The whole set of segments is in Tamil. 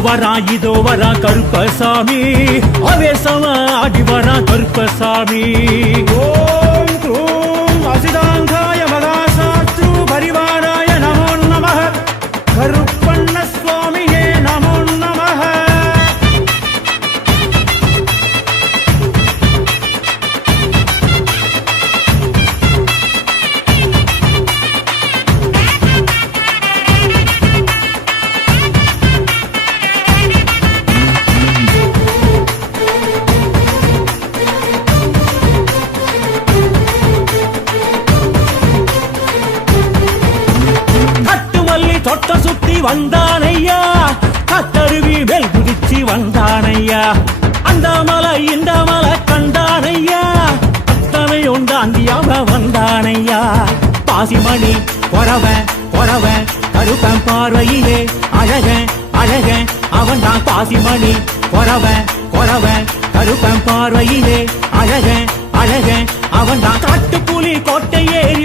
வரா இதோ வரா கருப்பசாமி. அவேசமா அடி வரா கருப்பசாமி. ஓ வந்தானையா? கத்தருவி வெல் குதிச்சு வந்தானையா? அந்த மலை இந்த மலை கண்டானையா? அத்தனை உண்டாந்தியாக வந்தானையா? பாசிமணி பொறவ பொறவ கருப்பன் பார்வையிலே அழக அழக அவன் தான் பாசிமணி. பொறவ பொறவ கருப்பன் பார்வையிலே அழக அழக அவன் தான் காட்டுப்புலி கோட்டை ஏறி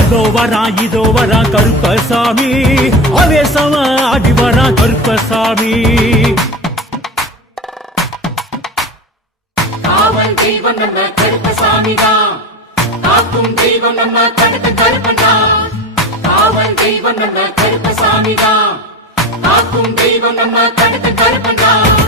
அதோ வரா இதோ வரா கருப்பசாமி. அவேசமா அடி வரா கருப்பசாமி. காவல் தெய்வம் நம்ம கருப்பசாமி தான். காக்கும் தெய்வம் நம்ம கருப்பு கருப்பன் தான். காவல் தெய்வம் நம்ம கருப்பசாமி தான். காக்கும் தெய்வம் நம்ம கருப்பு கருப்பன் தான்.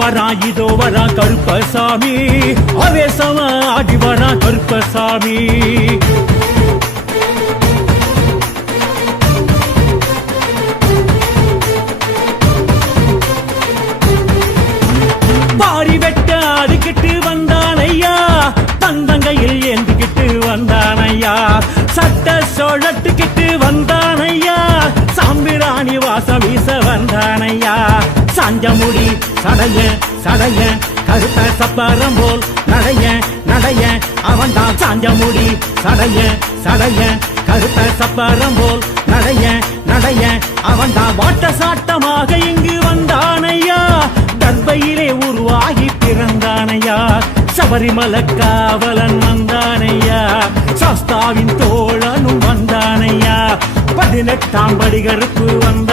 வரா இதோ வரா கருப்பசாமி. அவேசமா ஆடி வரா கருப்பசாமி. பாரி வெட்ட அடிக்கிட்டு வந்தானையா தந்தங்கையில் ஏந்திக்கிட்டு வந்தானையா சட்ட சொழட்டுக்கிட்டு வந்தானையா சாம்பிராணி வாசம் வீச வந்தானையா சாஞ்சமுடி சடைய சடைய கருத்த சப்பரம் போல் நடைய நடைய அவன்தான் சாஞ்சமுடி சடைய சடைய கருத்த சப்பரம் போல் நடைய நடைய அவன்தான் வாட்ட சாட்டமாக இங்கு வந்தானையா? தர்பையிலே உருவாகி பிறந்தானையா? சபரிமல காவலன் வந்தானையா? சாஸ்தாவின் தோழனும் வந்தானையா? பதினெட்டாம் படிகருப்பு வந்த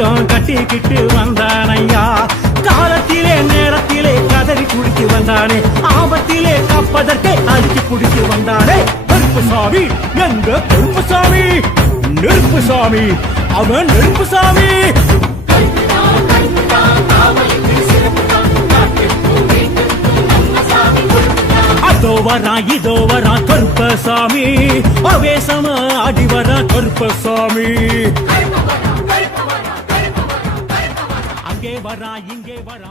பரிவட்டம் கட்டிக்கிட்டு வந்தானையா காலத்திலே நேரத்திலே கதறி குடித்து வந்தானே. ஆபத்திலே காப்பதற்கே அடித்து குடித்து வந்தானே. கருப்பு சாமி எங்க கருப்பு சாமி? நெருப்பு சாமி அவன் நெருப்பு சாமி. அதோ வரான் இதோ வரான் கருப்பசாமி அவேசமா ஆடி வரான் கருப்பசாமி அங்கே வரா இங்கே வரா